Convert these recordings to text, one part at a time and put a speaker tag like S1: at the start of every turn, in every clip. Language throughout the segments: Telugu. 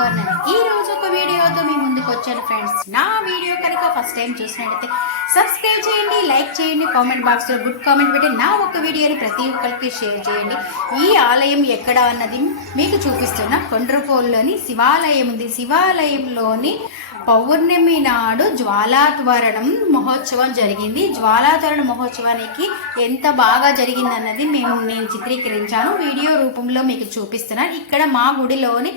S1: కార్నర్ ఈ రోజు ఒక వీడియోతో మీ ముందుకు వచ్చాను ఫ్రెండ్స్ నా వీడియో కనుక ఫస్ట్ టైం చూసినట్లయితే సబ్స్క్రైబ్ చేయండి లైక్ చేయండి కామెంట్ బాక్స్లో గుడ్ కామెంట్ పెట్టి నా ఒక వీడియోని ప్రతి ఒక్కరికి షేర్ చేయండి. ఈ ఆలయం ఎక్కడ అన్నది మీకు చూపిస్తున్న కొండ్రపోల్లోని శివాలయం ఉంది. శివాలయంలోని పౌర్ణమి నాడు జ్వాలాత్వరణం మహోత్సవం జరిగింది. జ్వాలాత్వరణ మహోత్సవానికి ఎంత బాగా జరిగింది అన్నది మేము నేను చిత్రీకరించాను. వీడియో రూపంలో మీకు చూపిస్తున్నాను. ఇక్కడ మా గుడిలోని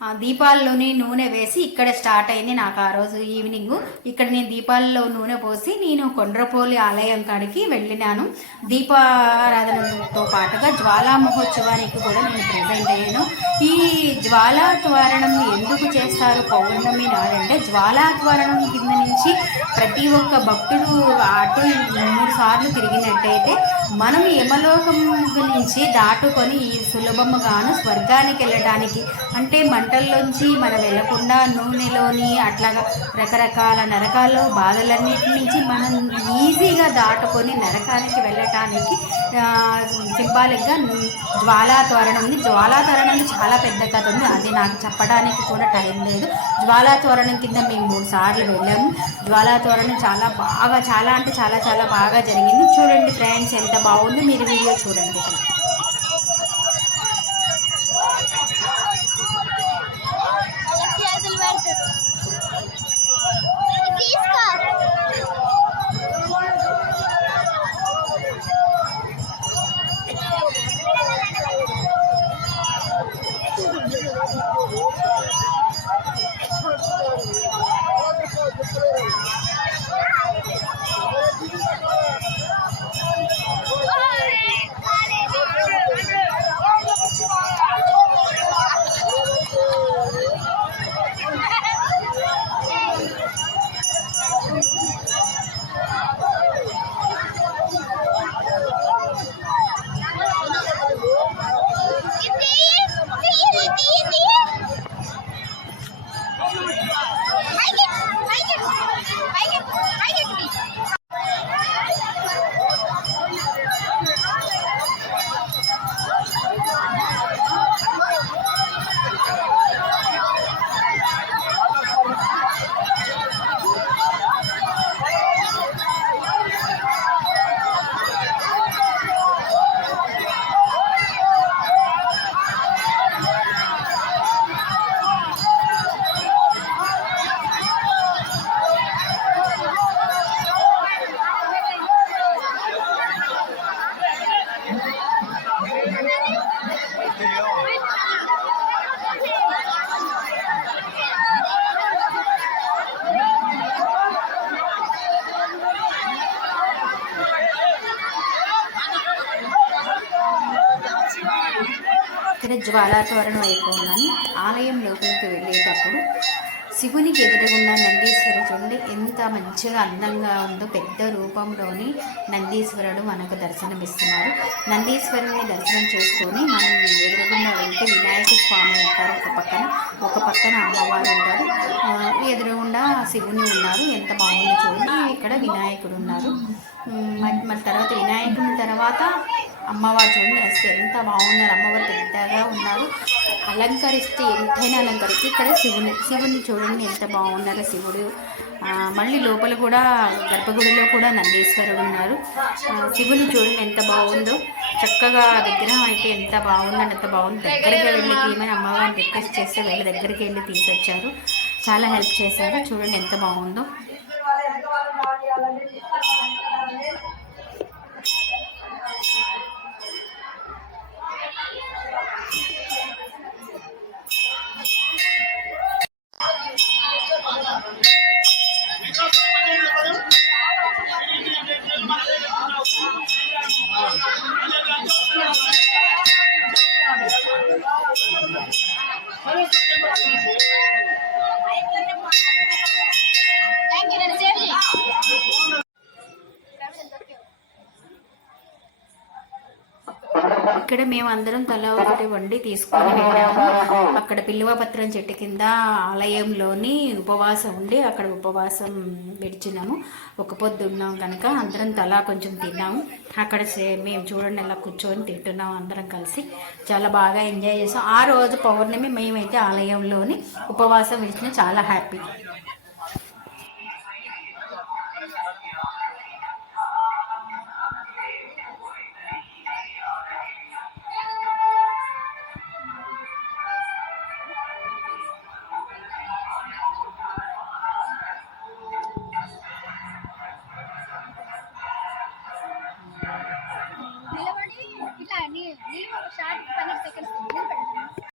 S1: దీపాల్లోని నూనె వేసి ఇక్కడ స్టార్ట్ అయింది నాకు ఆ రోజు ఈవినింగ్. ఇక్కడ నేను దీపాల్లో నూనె పోసి నేను కొండ్రపోలి ఆలయం కాడికి వెళ్ళినాను. దీపారాధనతో పాటుగా జ్వాలా మహోత్సవానికి కూడా నేను ప్రజెంట్ అయ్యాను. ఈ జ్వాలాత్వరణం ఎందుకు చేస్తారు? పౌర్ణమి నాడంటే జ్వాలాత్వరణం కింద నుంచి ప్రతి ఒక్క భక్తుడు అటు మూడు సార్లు తిరిగినట్టయితే మనం యమలోకం నుంచి దాటుకొని ఈ సులభముగాను స్వర్గానికి వెళ్ళడానికి అంటే మంటల్లోంచి మనం వెళ్ళకుండా నూనెలోని అట్లాగా రకరకాల నరకాల్లో బాధలన్నిటి నుంచి మనం ఈజీగా దాటుకొని నరకానికి వెళ్ళటానికి సింబాలిక్గా జ్వాలాత్వరణం ఉంది. జ్వాలాత్వరణం చాలా పెద్ద కథ ఉంది. అది నాకు చెప్పడానికి కూడా టైం లేదు. జ్వాలాత్వరణం కింద మేము మూడు సార్లు వెళ్ళాము. జ్వాలాత్వరణం చాలా బాగా చాలా అంటే చాలా చాలా బాగా జరిగింది. చూడండి ఫ్రెండ్స్ ఎంత బాగుంది మీరు వీడియో చూడండి. ఇక్కడ జ్వాలాతోరణం అయిపోగానే ఆలయం లోపలికి వెళ్ళేటప్పుడు శివునికి ఎదురుగున్న నందీశ్వరుడు చూడండి ఎంత మంచిగా అందంగా ఉందో పెద్ద రూపంలోని నందీశ్వరుడు మనకు దర్శనమిస్తున్నారు. నందీశ్వరుని దర్శనం చేసుకొని మనం ఎదురుగుండా వెళ్తే వినాయక స్వామి ఉంటారు ఒక పక్కన ఒక పక్కన అమ్మవారు ఉంటారు. ఎదురుగుండా శివుని ఉన్నారు ఎంత బాగుంది చూడండి. ఇక్కడ వినాయకుడు ఉన్నారు. మరి తర్వాత వినాయకుడి తర్వాత అమ్మవారు చూడండి అసలు ఎంత బాగున్నారు. అమ్మవారు పెద్దగా ఉన్నారు. అలంకరిస్తే ఎంతైనా అలంకరిస్తే ఇక్కడ శివుని శివుని చూడండి ఎంత బాగున్నారు శివుడు. మళ్ళీ లోపల కూడా గర్భగుడిలో కూడా నందీశ్వరుడు ఉన్నారు. శివుని చూడండి ఎంత బాగుందో. చక్కగా విగ్రహం అయితే ఎంత బాగుందని ఎంత బాగుంది. దగ్గరికి వెళ్ళి తీయమని అమ్మవారిని రిక్వెస్ట్ చేస్తే వీళ్ళ దగ్గరికి వెళ్ళి తీసుకొచ్చారు. చాలా హెల్ప్ చేశారు. చూడండి ఎంత బాగుందో.
S2: Hello, everyone.
S1: ఇక్కడ మేము అందరం తల ఒకటి వండి తీసుకొని వెళ్ళాము. అక్కడ పిల్లువపత్రం చెట్టు కింద ఆలయంలోని ఉపవాసం ఉండి అక్కడ ఉపవాసం విడిచినాము. ఒక పొద్దు ఉన్నాం కనుక అందరం తలా కొంచెం తిన్నాము. అక్కడ సే- మేము చూడండి అలా కూర్చొని తింటున్నాం అందరం కలిసి. చాలా బాగా ఎంజాయ్ చేసాం. ఆ రోజు పౌర్ణమి మేమైతే ఆలయంలోని ఉపవాసం విడిచిన చాలా హ్యాపీ.
S2: seconds.